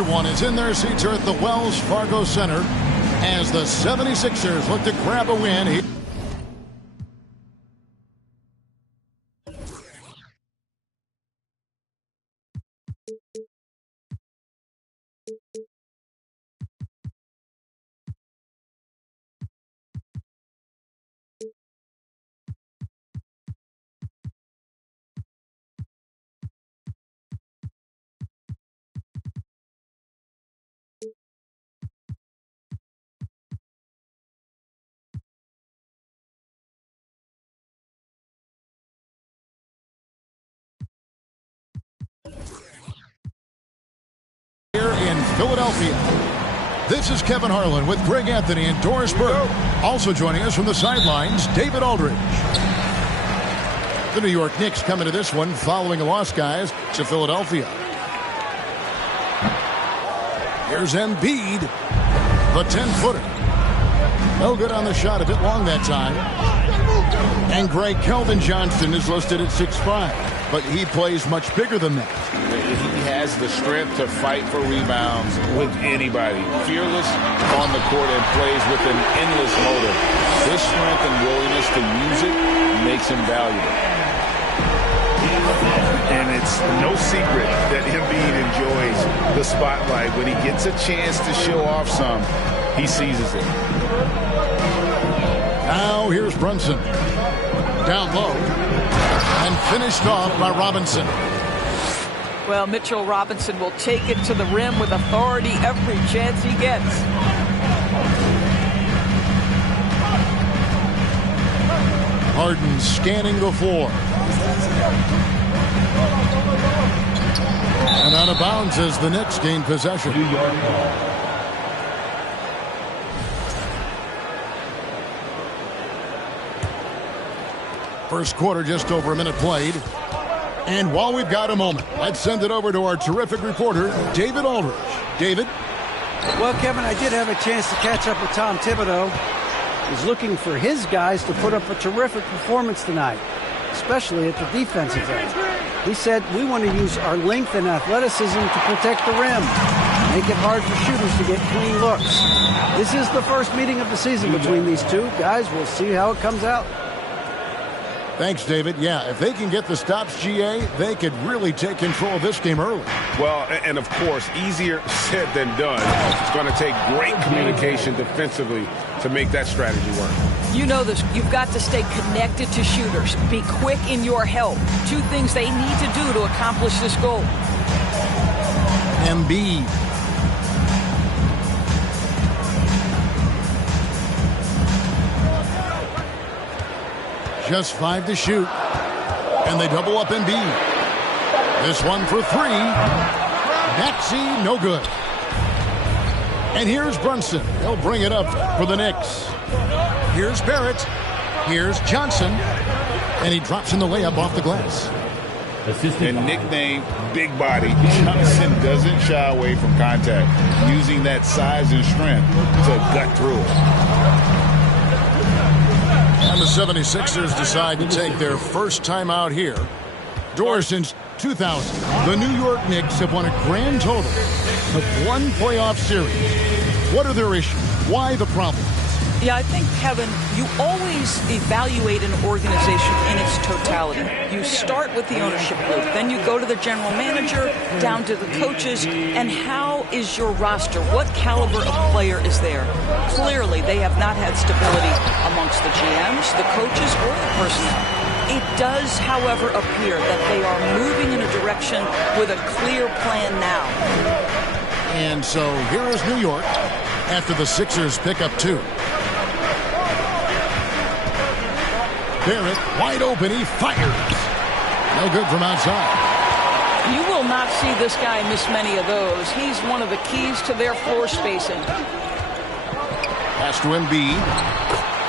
Everyone is in their seats here at the Wells Fargo Center as the 76ers look to grab a win. Here in Philadelphia. This is Kevin Harlan with Greg Anthony and Doris Burke. Also joining us from the sidelines, David Aldridge. The New York Knicks coming to this one following a loss, guys, to Philadelphia. Here's Embiid, the 10-footer. No good on the shot, a bit long that time. And Greg, Kelvin Johnson is listed at 6'5", but he plays much bigger than that. He has the strength to fight for rebounds with anybody. Fearless on the court and plays with an endless motive. His strength and willingness to use it makes him valuable. And it's no secret that Embiid enjoys the spotlight. When he gets a chance to show off some, he seizes it. Now here's Brunson. Down low. And finished off by Robinson. Well, Mitchell Robinson will take it to the rim with authority every chance he gets. Harden scanning the floor. And out of bounds as the Knicks gain possession. First quarter, just over a minute played. And while we've got a moment, let's send it over to our terrific reporter, David Aldridge. David? Well, Kevin, I did have a chance to catch up with Tom Thibodeau. He's looking for his guys to put up a terrific performance tonight, especially at the defensive end. He said, we want to use our length and athleticism to protect the rim, make it hard for shooters to get clean looks. This is the first meeting of the season between these two guys. We'll see how it comes out. Thanks, David. Yeah, if they can get the stops, GA, they could really take control of this game early. Well, and of course, easier said than done. It's going to take great communication defensively to make that strategy work. You know this. You've got to stay connected to shooters. Be quick in your help. 2 things they need to do to accomplish this goal. Embiid. Just 5 to shoot. And they double up Embiid. This one for 3. Maxey, no good. And here's Brunson. He'll bring it up for the Knicks. Here's Barrett. Here's Johnson. And he drops in the layup off the glass. And nicknamed Big Body, Johnson doesn't shy away from contact, using that size and strength to gut through it. And the 76ers decide to take their first time out here. Door since 2000, the New York Knicks have won a grand total of 1 playoff series. What are their issues? Why the problem? Yeah, I think, Kevin, you always evaluate an organization in its totality. You start with the ownership group, then you go to the general manager, down to the coaches, and how is your roster? What caliber of player is there? Clearly, they have not had stability amongst the GMs, the coaches, or the personnel. It does, however, appear that they are moving in a direction with a clear plan now. And so here is New York after the Sixers pick up 2. Barrett, wide open, he fires. No good from outside. You will not see this guy miss many of those. He's one of the keys to their floor spacing. Pass to Embiid.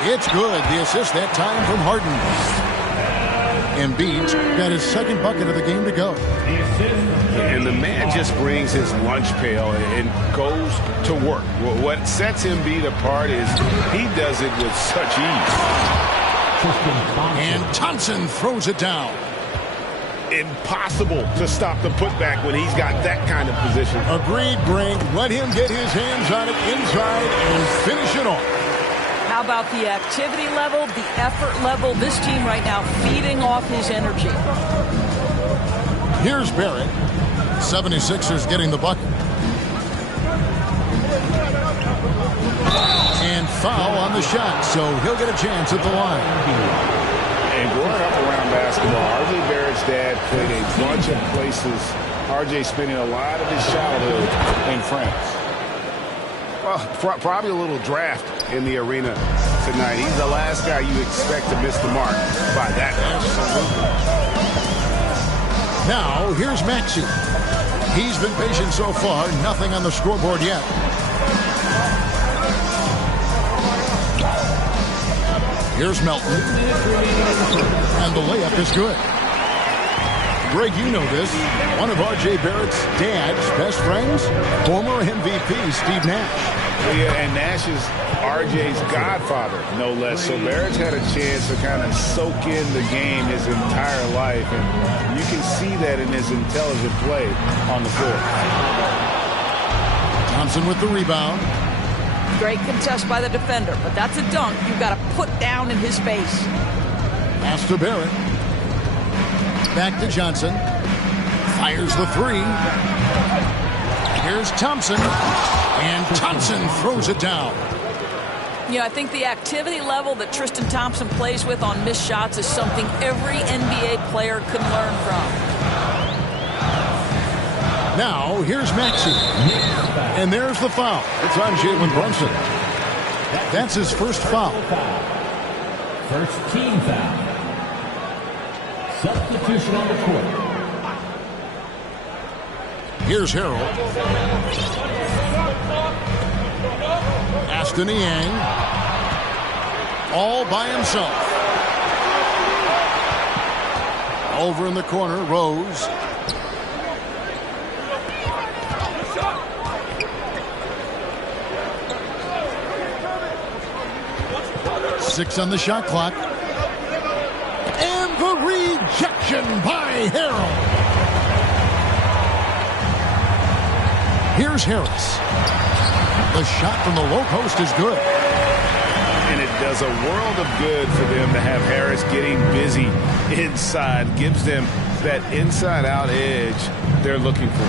It's good. The assist that time from Harden. Embiid's got his 2nd bucket of the game to go. And the man just brings his lunch pail and goes to work. What sets Embiid apart is he does it with such ease. And Thompson throws it down. Impossible to stop the putback when he's got that kind of position. Agreed, Greg. Let him get his hands on it inside and finish it off. How about the activity level, the effort level? This team right now feeding off his energy. Here's Barrett. 76ers getting the bucket. And foul on the shot, so he'll get a chance at the line. And growing up around basketball, R.J. Barrett's dad played a bunch of places. R.J. spending a lot of his childhood in France. Well, probably a little draft in the arena tonight. He's the last guy you expect to miss the mark by that much. Now, here's Maxey. He's been patient so far. Nothing on the scoreboard yet. Here's Melton. And the layup is good. Greg, you know this. One of R.J. Barrett's dad's best friends, former MVP Steve Nash. Yeah, and Nash is R.J.'s godfather, no less. So Barrett's had a chance to kind of soak in the game his entire life, and you can see that in his intelligent play on the floor. Thompson with the rebound. Great contest by the defender, but that's a dunk you've got to put down in his face. Pass to Barrett. Back to Johnson. Fires the 3. Here's Thompson. And Thompson throws it down. Yeah, I think the activity level that Tristan Thompson plays with on missed shots is something every NBA player can learn from. Now, here's Maxey. And there's the foul. It's on Jalen Brunson. That's his first foul. First team foul. Substitution on the court. Here's Harold. Aston Yang. All by himself. Over in the corner, Rose. Six on the shot clock. And the rejection by Harold. Here's Harris. The shot from the low post is good. And it does a world of good for them to have Harris getting busy inside. Gives them that inside-out edge they're looking for.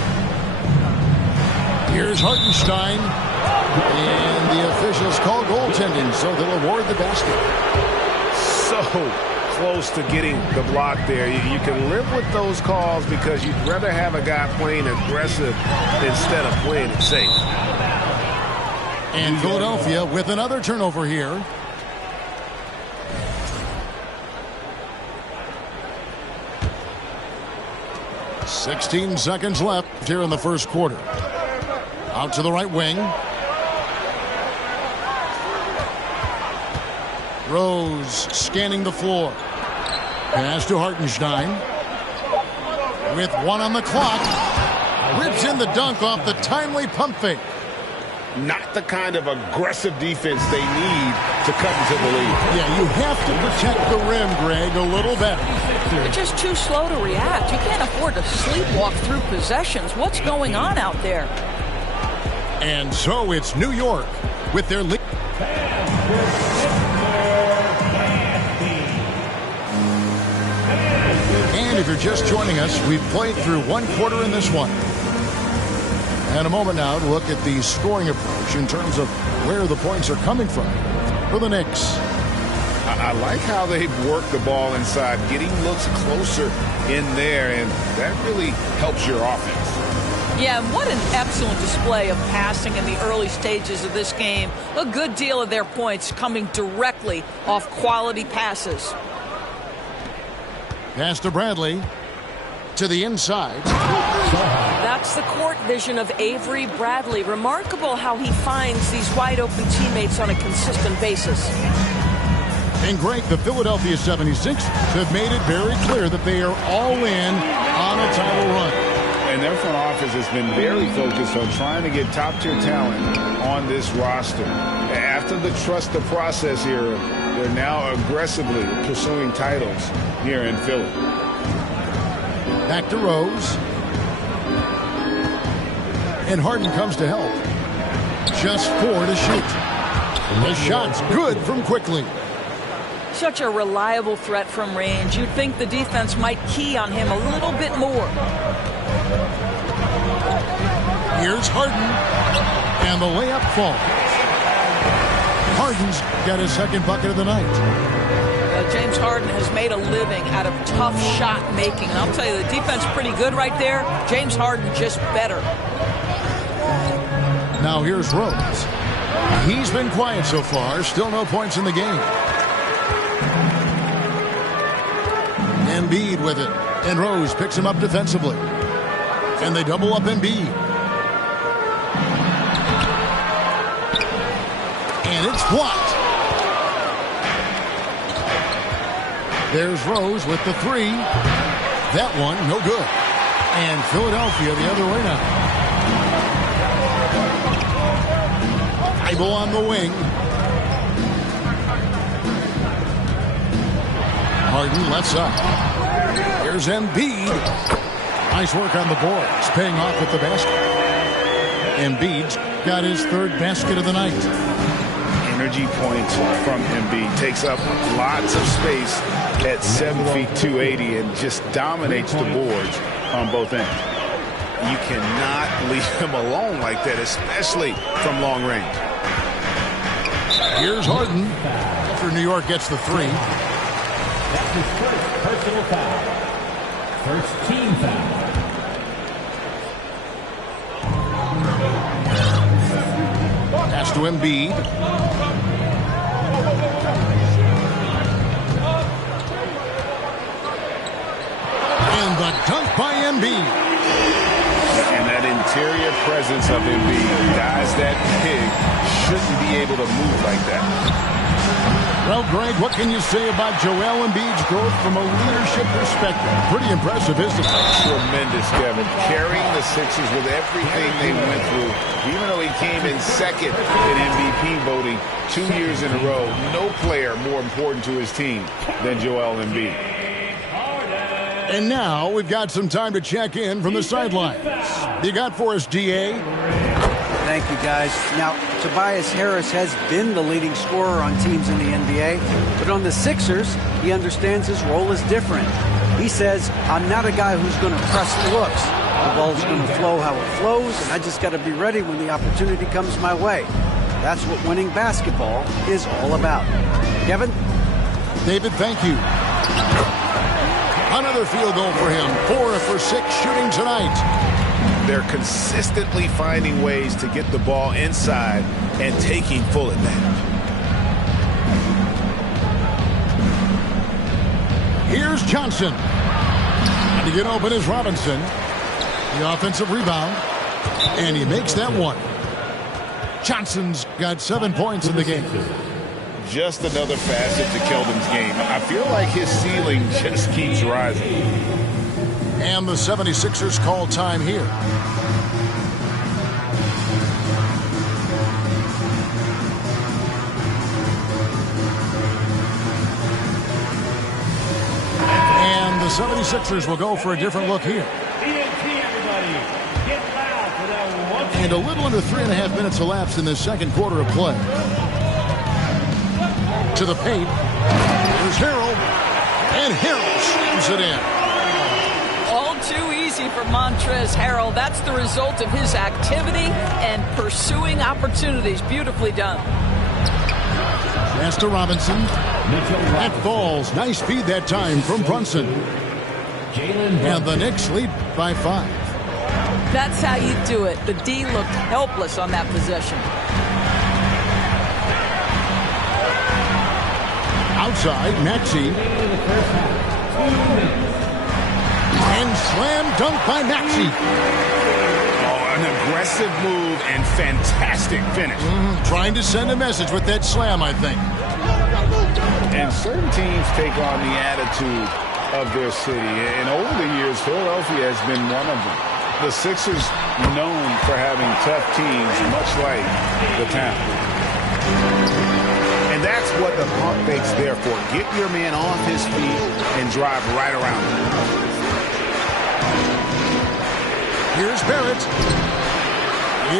Here's Hartenstein. And the officials call goaltending, so they'll award the basket. So close to getting the block there. You can live with those calls because you'd rather have a guy playing aggressive instead of playing it safe. And Philadelphia with another turnover here. "16 seconds left here in the first quarter. Out to the right wing. Rose scanning the floor. Pass to Hartenstein. With 1 on the clock. Rips in the dunk off the timely pump fake. Not the kind of aggressive defense they need to cut into the lead. Yeah, you have to protect the rim, Greg, a little better. They're just too slow to react. You can't afford to sleepwalk through possessions. What's going on out there? And so it's New York with their lead. And if you're just joining us, we've played through 1 quarter in this one. And a moment now to look at the scoring approach in terms of where the points are coming from for the Knicks. I like how they've worked the ball inside, getting looks closer in there, and that really helps your offense. Yeah, what an excellent display of passing in the early stages of this game. A good deal of their points coming directly off quality passes. Pass to Bradley. To the inside. That's the court vision of Avery Bradley. Remarkable how he finds these wide-open teammates on a consistent basis. And Greg, the Philadelphia 76ers have made it very clear that they are all in on a title run. And their front office has been very focused on trying to get top-tier talent on this roster. After the trust the process era, they're now aggressively pursuing titles here in Philly. Back to Rose. And Harden comes to help. Just 4 to shoot. The shot's good from quickly. Such a reliable threat from range. You'd think the defense might key on him a little bit more. Here's Harden. And the layup falls. Harden's got his second bucket of the night. James Harden has made a living out of tough shot making. And I'll tell you, the defense pretty good right there. James Harden just better. Now here's Rose. He's been quiet so far. Still no points in the game. Embiid with it. And Rose picks him up defensively. And they double up Embiid. And it's blocked. There's Rose with the 3. That one, no good. And Philadelphia the other way now. Ibo on the wing. Harden left side. Here's Embiid. Nice work on the boards, paying off with the basket. Embiid's got his 3rd basket of the night. Energy points from Embiid. Takes up lots of space at 7 feet 280 and just dominates the boards on both ends. You cannot leave him alone like that, especially from long range. Here's Harden after New York gets the 3. That's his first personal foul. First team foul. Pass to Embiid. And the dunk by Embiid. And that interior presence of Embiid, guys that big shouldn't be able to move like that. Well, Greg, what can you say about Joel Embiid's growth from a leadership perspective? Pretty impressive, isn't it? Tremendous, Kevin. Carrying the Sixers with everything they went through. Even though he came in second in MVP voting 2 years in a row, no player more important to his team than Joel Embiid. And now we've got some time to check in from the sidelines. You got for us, DA? Thank you, guys. Now, Tobias Harris has been the leading scorer on teams in the NBA, but on the Sixers, he understands his role is different. He says, I'm not a guy who's going to press the looks. The ball's going to flow how it flows, and I just got to be ready when the opportunity comes my way. That's what winning basketball is all about. Kevin? David, thank you. Another field goal for him. 4 for 6 shooting tonight. They're consistently finding ways to get the ball inside and taking full advantage. Here's Johnson. And to get open is Robinson. The offensive rebound. And he makes that one. Johnson's got 7 points in the game. Just another facet to Keldon's game. I feel like his ceiling just keeps rising. And the 76ers call time here. And the 76ers will go for a different look here. And a little under 3.5 minutes elapsed in the second quarter of play. To the paint. Here's Harrell. And Harrell slams it in. All too easy for Montrezl Harrell. That's the result of his activity and pursuing opportunities. Beautifully done. Pass to Robinson. That falls. Nice feed that time from Brunson. And the Knicks lead by 5. That's how you do it. The D looked helpless on that possession. Outside, Maxey. And slam dunk by Maxey. Oh, an aggressive move and fantastic finish. Trying to send a message with that slam, I think. And certain teams take on the attitude of their city. And over the years, Philadelphia has been one of them. The Sixers known for having tough teams, much like the town. And that's what the pump fake's there for. Get your man off his feet and drive right around him. Here's Barrett.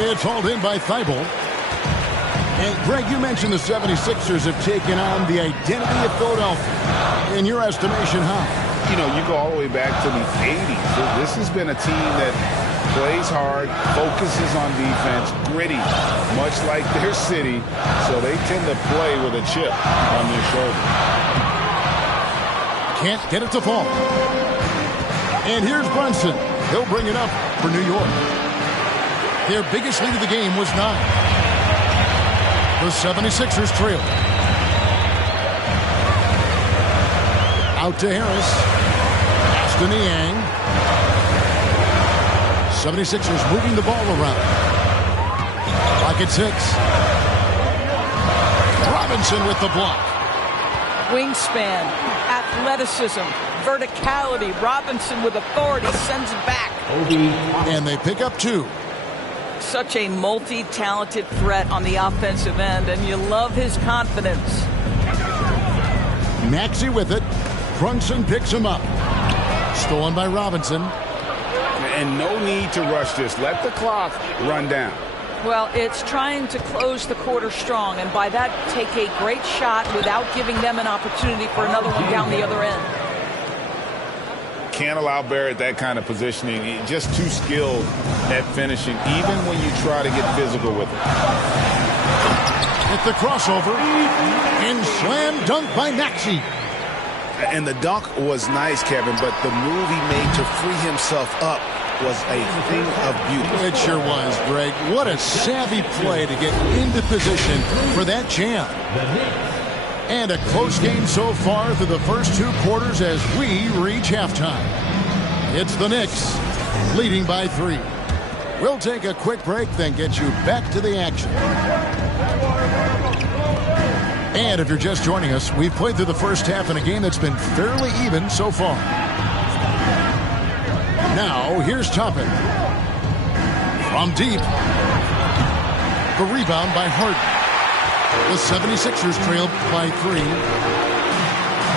It's hauled in by Thibault. And Greg, you mentioned the 76ers have taken on the identity of Philadelphia. In your estimation, how? You know, you go all the way back to the 80s. This has been a team that plays hard, focuses on defense, gritty, much like their city, so they tend to play with a chip on their shoulder. Can't get it to fall. And here's Brunson. He'll bring it up for New York. Their biggest lead of the game was 9. The 76ers trail. Out to Harris. Pass to Niang. 76ers moving the ball around. Clock at 6. Robinson with the block. Wingspan, athleticism, verticality. Robinson with authority sends it back. And they pick up 2. Such a multi-talented threat on the offensive end, and you love his confidence. Maxey with it. Brunson picks him up. Stolen by Robinson. And no need to rush this. Let the clock run down. Well, it's trying to close the quarter strong, and by that, take a great shot without giving them an opportunity for another one down the other end. Can't allow Barrett that kind of positioning. He's just too skilled at finishing, even when you try to get physical with it. At the crossover. And slam dunk by Maxey. And the dunk was nice, Kevin, but the move he made to free himself up was a thing of beauty. It sure was, Greg. What a savvy play to get into position for that jam. And a close game so far through the first 2 quarters as we reach halftime. It's the Knicks leading by 3. We'll take a quick break, then get you back to the action. And if you're just joining us, we've played through the first half in a game that's been fairly even so far. Now, here's Toppin. From deep. The rebound by Harden. The 76ers trail by 3.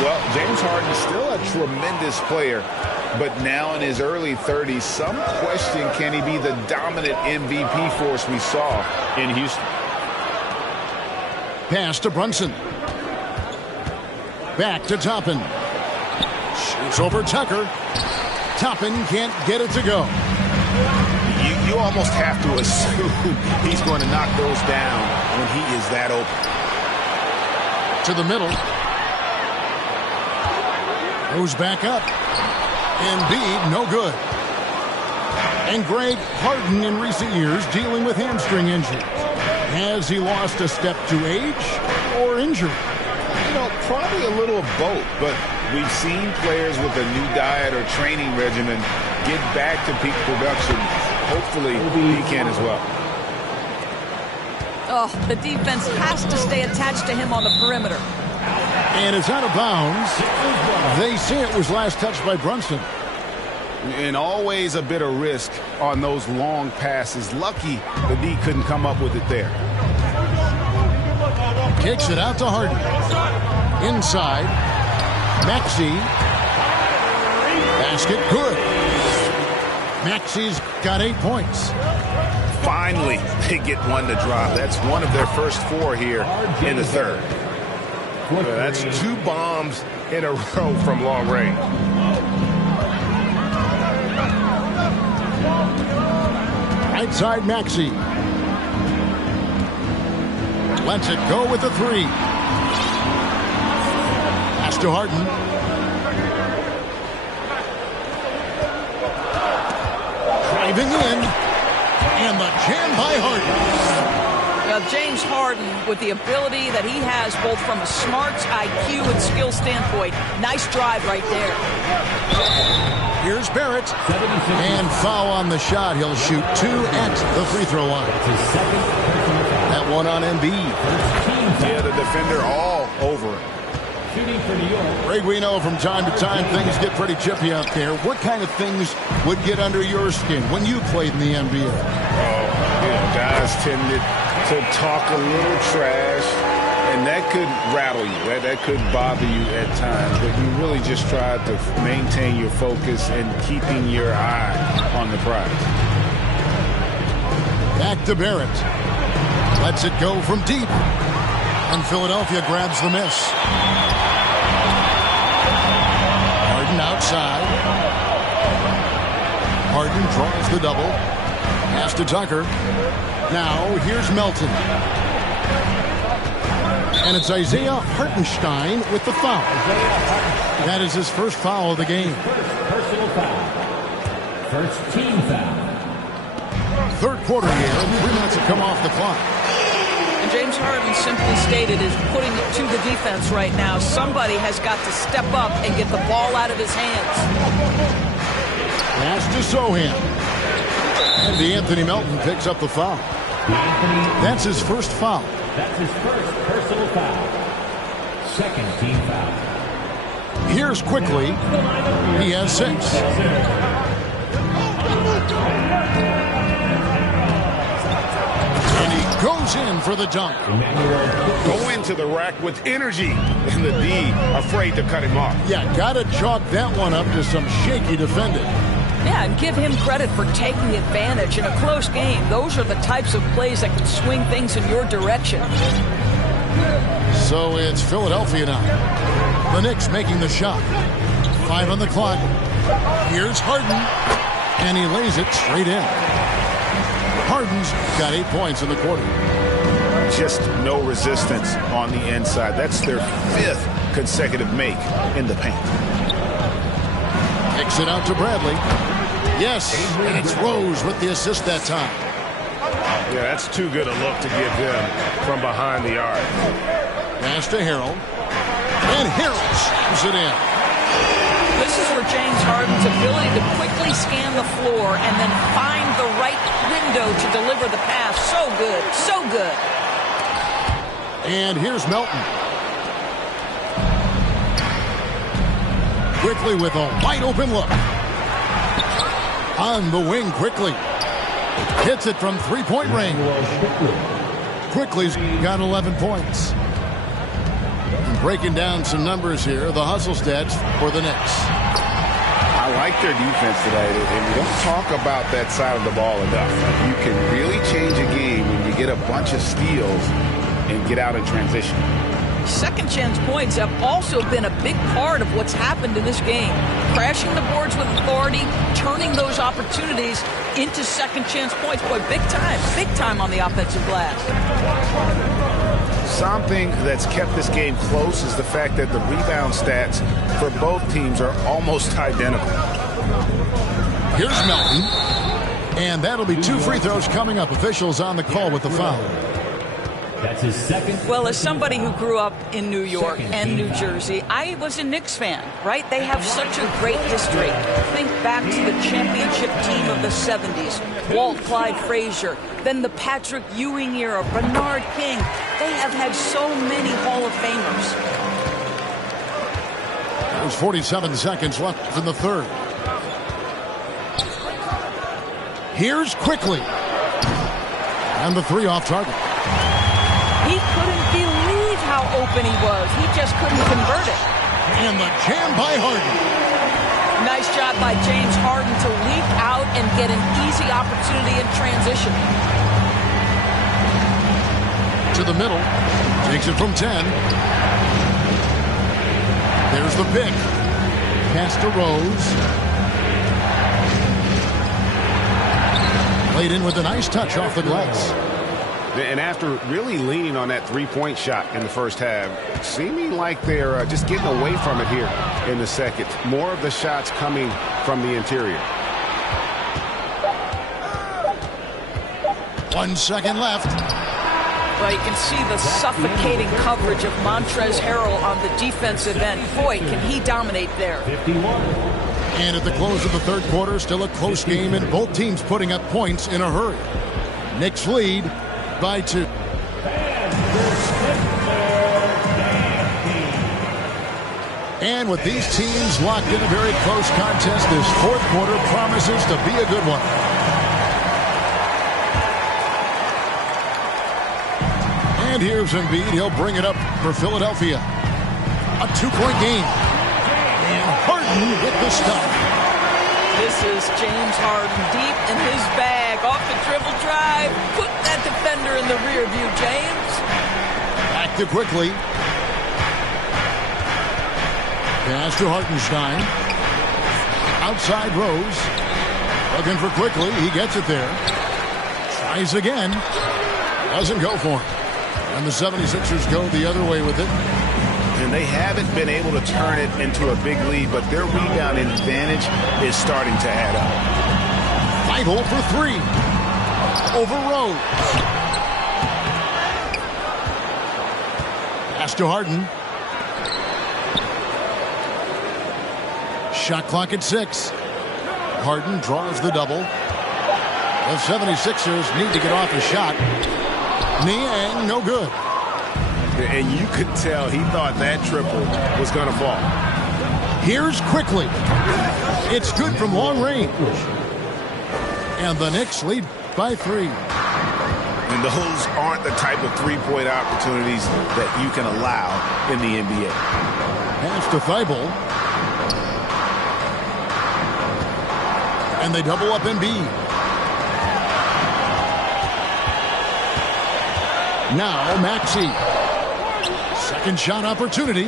Well, James Harden is still a tremendous player, but now in his early 30s, some question, can he be the dominant MVP force we saw in Houston? Pass to Brunson. Back to Toppin. Shoots over Tucker. Toppin can't get it to go. You almost have to assume he's going to knock those down when he is that open. To the middle. Goes back up. Embiid, no good. And Greg Harden in recent years dealing with hamstring injuries. Has he lost a step to age or injury? You know, probably a little of both, but we've seen players with a new diet or training regimen get back to peak production. Hopefully, he can as well. Oh, the defense has to stay attached to him on the perimeter. And it's out of bounds. They say it was last touched by Brunson. And always a bit of risk on those long passes. Lucky the D couldn't come up with it there. Kicks it out to Harden. Inside. Maxey. Basket good. Maxey's got 8 points. Finally, they get one to drop. That's one of their first 4 here in the third. That's 2 bombs in a row from long range. Right side, Maxey. Lets it go with the 3. Pass to Harden. Driving in. And the jam by Harden. James Harden, with the ability that he has both from a smarts, IQ, and skill standpoint. Nice drive right there. Here's Barrett. And foul on the shot. He'll shoot 2 at the free throw line. That one on Embiid. Yeah, the defender all over it. Greg, we know from time to time things get pretty chippy out there. What kind of things would get under your skin when you played in the NBA? Guys tended to talk a little trash, and that could rattle you. That could bother you at times, but you really just try to maintain your focus and keeping your eye on the prize. Back to Barrett. Lets it go from deep. And Philadelphia grabs the miss. Harden outside. Harden draws the double. Pass to Tucker. Now here's Melton. And it's Isaiah Hartenstein with the foul. That is his first foul of the game. Personal foul. First team foul. Third quarter here, and 3 minutes have come off the clock. And James Harden simply stated is putting it to the defense right now. Somebody has got to step up and get the ball out of his hands. Pass to Sohan. And Anthony Melton picks up the foul. That's his first foul. That's his first personal foul. Second team foul. Here's quickly. He has 6. And he goes in for the dunk. Go into the rack with energy. And the D afraid to cut him off. Yeah, gotta chalk that one up to some shaky defending. Yeah, and give him credit for taking advantage in a close game. Those are the types of plays that can swing things in your direction. So it's Philadelphia now. The Knicks making the shot. 5 on the clock. Here's Harden. And he lays it straight in. Harden's got 8 points in the quarter. Just no resistance on the inside. That's their 5th consecutive make in the paint. Kicks it out to Bradley. Yes, and it's Rose with the assist that time. Yeah, that's too good a look to give him from behind the arc. Pass to Harrell. And Harrell slams it in. This is where James Harden's ability to quickly scan the floor and then find the right window to deliver the pass. So good, so good. And here's Melton. Quickly with a wide open look. On the wing quickly. Hits it from 3-point range. Quickly's got 11 points. And breaking down some numbers here, the hustle stats for the Knicks. I like their defense today, and we don't talk about that side of the ball enough. You can really change a game when you get a bunch of steals and get out in transition. Second chance points have also been a big part of what's happened in this game. Crashing the boards with authority, turning those opportunities into second chance points. Boy, big time on the offensive glass. Something that's kept this game close is the fact that the rebound stats for both teams are almost identical. Here's Melton. And that'll be 2 free throws coming up. Officials on the call with the foul. That's his second. Well, as somebody who grew up in New York and New Jersey, I was a Knicks fan, right? They have such a great history. Think back to the championship team of the 70s, Walt Clyde Frazier, then the Patrick Ewing era, Bernard King. They have had so many Hall of Famers. There's 47 seconds left in the third. Here's Quickly. And the 3 off target. He couldn't believe how open he was. He just couldn't convert it. And the jam by Harden. Nice job by James Harden to leap out and get an easy opportunity in transition. To the middle. Takes it from 10. There's the pick. Pass to Rose. Played in with a nice touch off the glass. And after really leaning on that three-point shot in the first half, seeming like they're just getting away from it here in the second. More of the shots coming from the interior. 1 second left. Well, you can see the suffocating coverage of Montrezl Harrell on the defensive end. Boy, can he dominate there. 51. And at the close of the third quarter, still a close game, and both teams putting up points in a hurry. Knicks lead by 2. And with these teams locked in a very close contest, this fourth quarter promises to be a good one. And here's Embiid. He'll bring it up for Philadelphia. A 2-point game. And Harden with the stop. This is James Harden deep in his bag. Off the dribble drive. Put that defender in the rear view, James. Back to Quickly. Pass to Hartenstein. Outside Rose. Looking for Quickly. He gets it there. Tries again. Doesn't go for him. And the 76ers go the other way with it. And they haven't been able to turn it into a big lead, but their rebound advantage is starting to add up. Vital for 3. Over Rose. Pass to Harden. Shot clock at 6. Harden draws the double. The 76ers need to get off a shot. Niang, no good. And you could tell he thought that triple was going to fall. Here's Quickly. It's good from long range. And the Knicks lead by 3. And those aren't the type of three-point opportunities that you can allow in the NBA. Pass to Thibault. And they double up Embiid. Now Maxey. Second shot opportunity.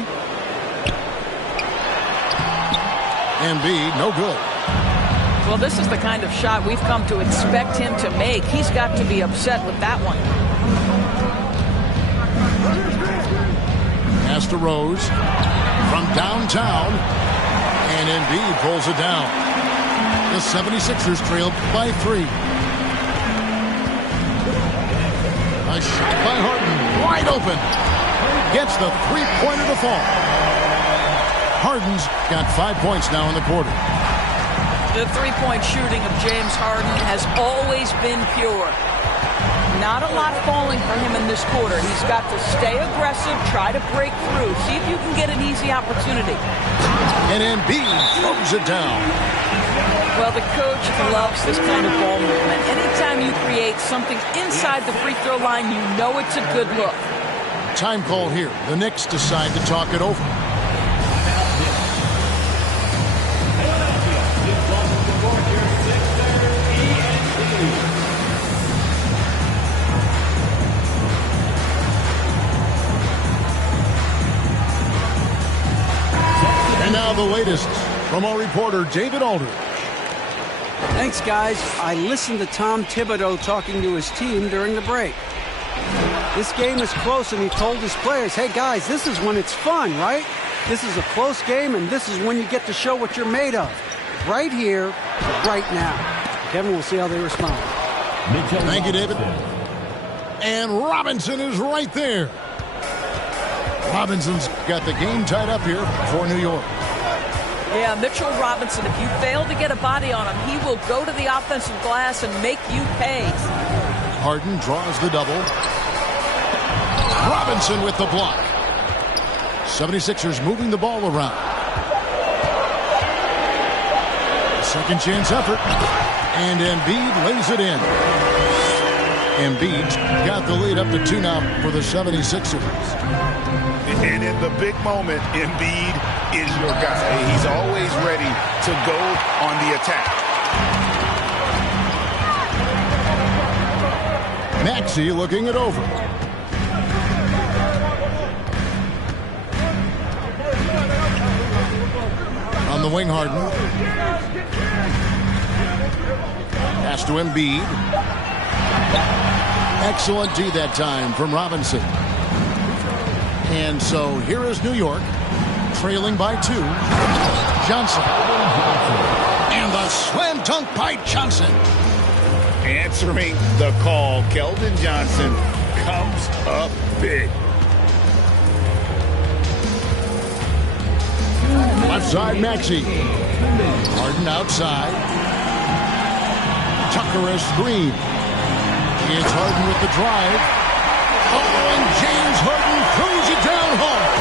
Embiid, no good. Well, this is the kind of shot we've come to expect him to make. He's got to be upset with that one. Pass to Rose from downtown. And Embiid pulls it down. The 76ers trailed by 3. A shot by Harden, wide open. Gets the three-pointer to fall. Harden's got 5 points now in the quarter. The three-point shooting of James Harden has always been pure. Not a lot falling for him in this quarter. He's got to stay aggressive, try to break through, see if you can get an easy opportunity. And Embiid throws it down. Well, the coach loves this kind of ball movement. Anytime you create something inside the free throw line, you know it's a good look. Time call here. The Knicks decide to talk it over. And now the latest from our reporter, David Aldridge. Thanks, guys. I listened to Tom Thibodeau talking to his team during the break. This game is close, and he told his players, hey, guys, this is when it's fun, right? This is a close game, and this is when you get to show what you're made of. Right here, right now. Kevin, we'll see how they respond. Thank you, David. And Robinson is right there. Robinson's got the game tied up here for New York. Yeah, Mitchell Robinson, if you fail to get a body on him, he will go to the offensive glass and make you pay. Harden draws the double. Robinson with the block. 76ers moving the ball around. Second chance effort. And Embiid lays it in. Embiid's got the lead up to 2 now for the 76ers. And in the big moment, Embiid is your guy. He's always ready to go on the attack. Maxey looking it over. On the wing, Harden. Pass to Embiid. Excellent D that time from Robinson. And so here is New York, trailing by 2. Johnson. And the slam dunk by Johnson. Answering the call, Keldon Johnson comes up big. Left side, Maxey. Harden outside. Tucker a screen. It's Harden with the drive. Oh, and James Harden throws it down hard.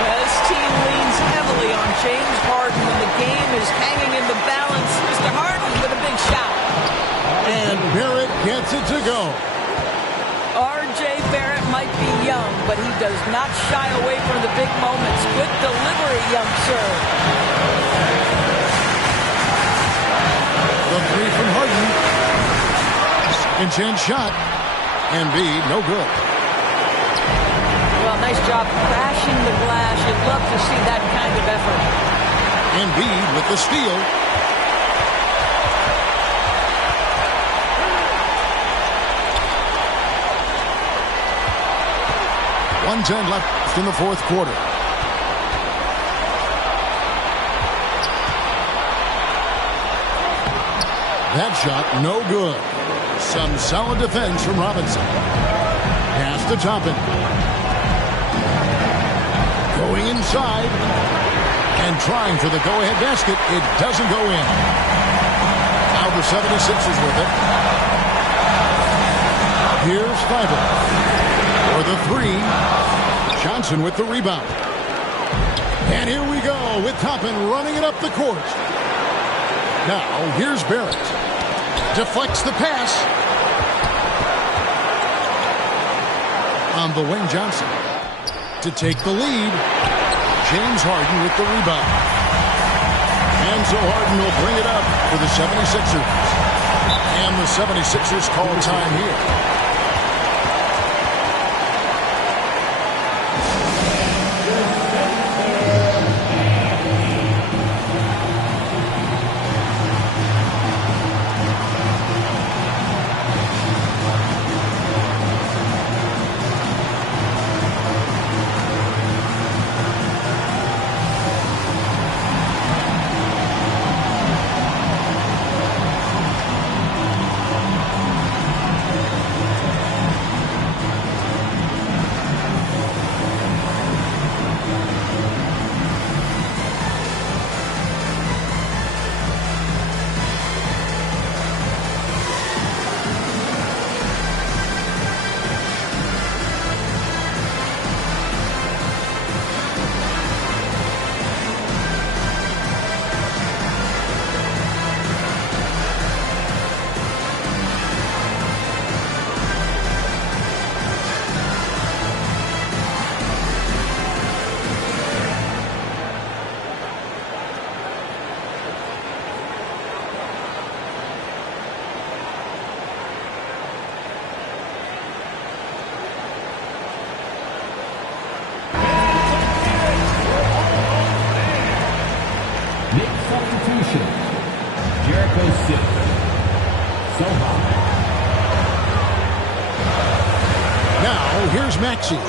Yeah, this team leans heavily on James Harden when the game is hanging in the balance. Mr. Harden with a big shot. And Barrett gets it to go. R.J. Barrett might be young, but he does not shy away from the big moments. Good delivery, young sir. The 3 from Harden. Second chance shot. Embiid, no good. Well, nice job crashing the glass. You'd love to see that kind of effort. Embiid with the steal. .110 left in the fourth quarter. That shot, no good. Some solid defense from Robinson. Pass to Toppin. Going inside. And trying for the go-ahead basket. It doesn't go in. Now the 76ers with it. Here's Fiver. For the 3. Johnson with the rebound. And here we go with Toppin running it up the court. Now here's Barrett. Deflects the pass. On the wing, Johnson. To take the lead. James Harden with the rebound. And so Harden will bring it up for the 76ers. And the 76ers call time here. Jericho 6. So high. Now, here's Maxey.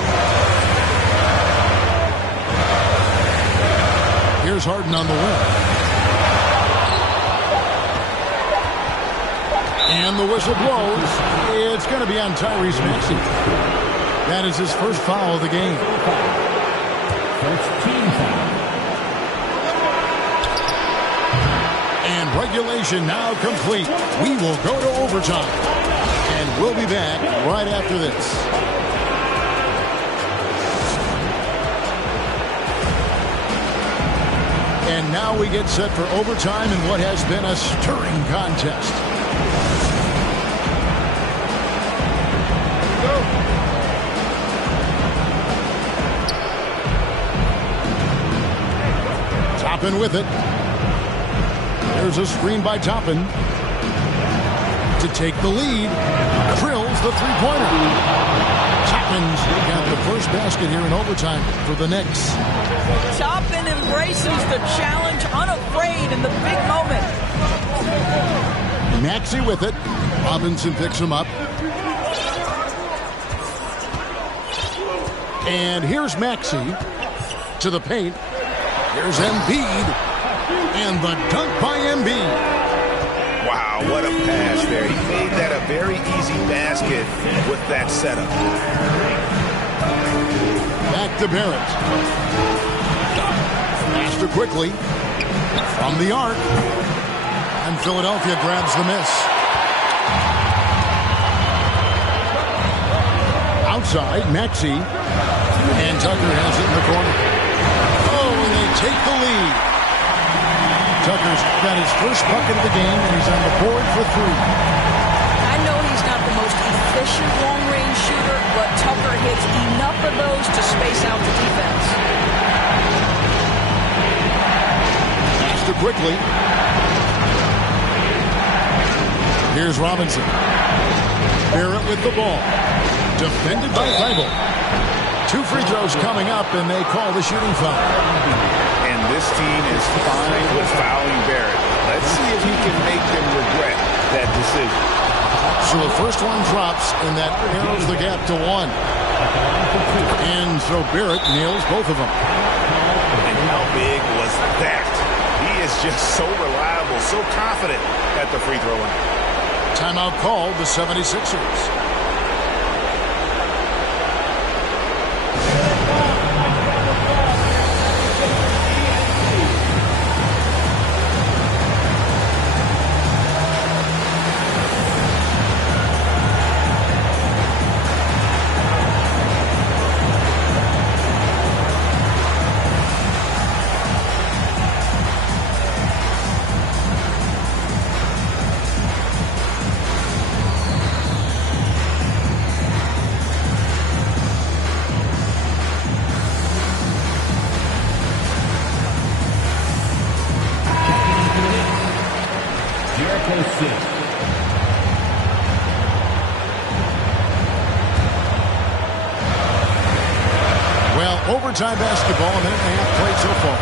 Here's Harden on the wing. And the whistle blows. It's going to be on Tyrese Maxey. That is his first foul of the game. First team foul. And regulation now complete. We will go to overtime. And we'll be back right after this. And now we get set for overtime in what has been a stirring contest. Toppin with it. There's a screen by Toppin to take the lead. Drills the three-pointer. Toppin's got the first basket here in overtime for the Knicks. Toppin embraces the challenge, unafraid in the big moment. Maxey with it. Robinson picks him up. And here's Maxey to the paint. Here's Embiid. And the dunk by Embiid. Wow, what a pass there. He made that a very easy basket with that setup. Back to Barrett. Faster quickly. From the arc. And Philadelphia grabs the miss. Outside, Maxey. And Tucker has it in the corner. Oh, and they take the lead. Tucker's got his first bucket of the game, and he's on the board for three. I know he's not the most efficient long-range shooter, but Tucker hits enough of those to space out the defense. Faster quickly. Here's Robinson. Barrett with the ball. Defended by Thibault. 2 free throws coming up, and they call the shooting foul. And this team is fine with fouling Barrett. Let's see if he can make them regret that decision. So the first one drops, and that narrows the gap to 1. And so Barrett nails both of them. And how big was that? He is just so reliable, so confident at the free throw line. Timeout called the 76ers. Overtime basketball, a minute and a half played so far.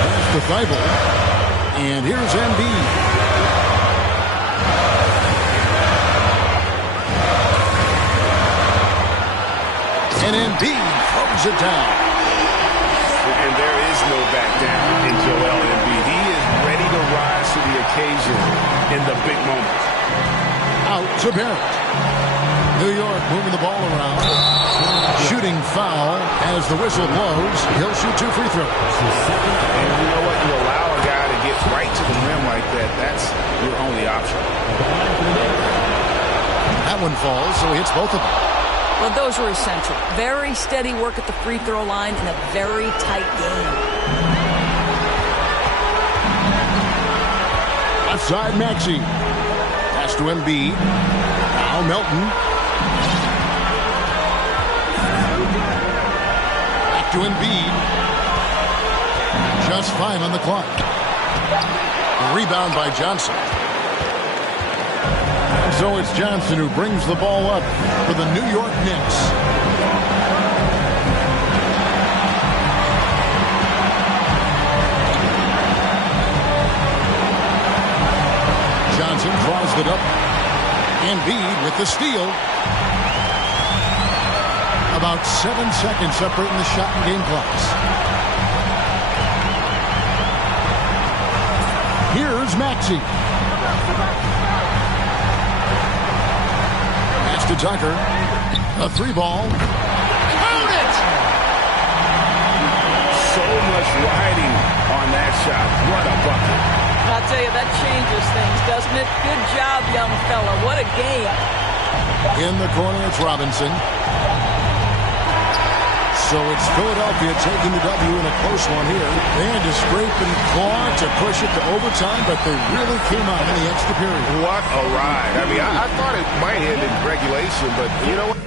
Pass to Thibault. And here's Embiid. And Embiid throws it down. And there is no back down in Joel Embiid. He is ready to rise to the occasion in the big moments. Out to Barrett. New York moving the ball around. Shooting foul as the whistle blows. He'll shoot 2 free throws. And you know what? You allow a guy to get right to the rim like that. That's your only option. That one falls, so he hits both of them. Well, those were essential. Very steady work at the free throw line in a very tight game. Left side, Maxey. Pass to Embiid. Now Melton. To Embiid. Just 5 on the clock. A rebound by Johnson. And so it's Johnson who brings the ball up for the New York Knicks. the double. Embiid with the steal. About 7 seconds separating the shot and game clocks. Here's Maxey. Pass to Tucker. A 3-ball. Count it! So much riding on that shot. What a bucket. I'll tell you, that changes things, doesn't it? Good job, young fella. What a game. In the corner, it's Robinson. So it's Philadelphia taking the W in a close one here. They had to scrape and claw to push it to overtime, but they really came out in the extra period. What a ride. I mean, I thought it might end in regulation, but you know what?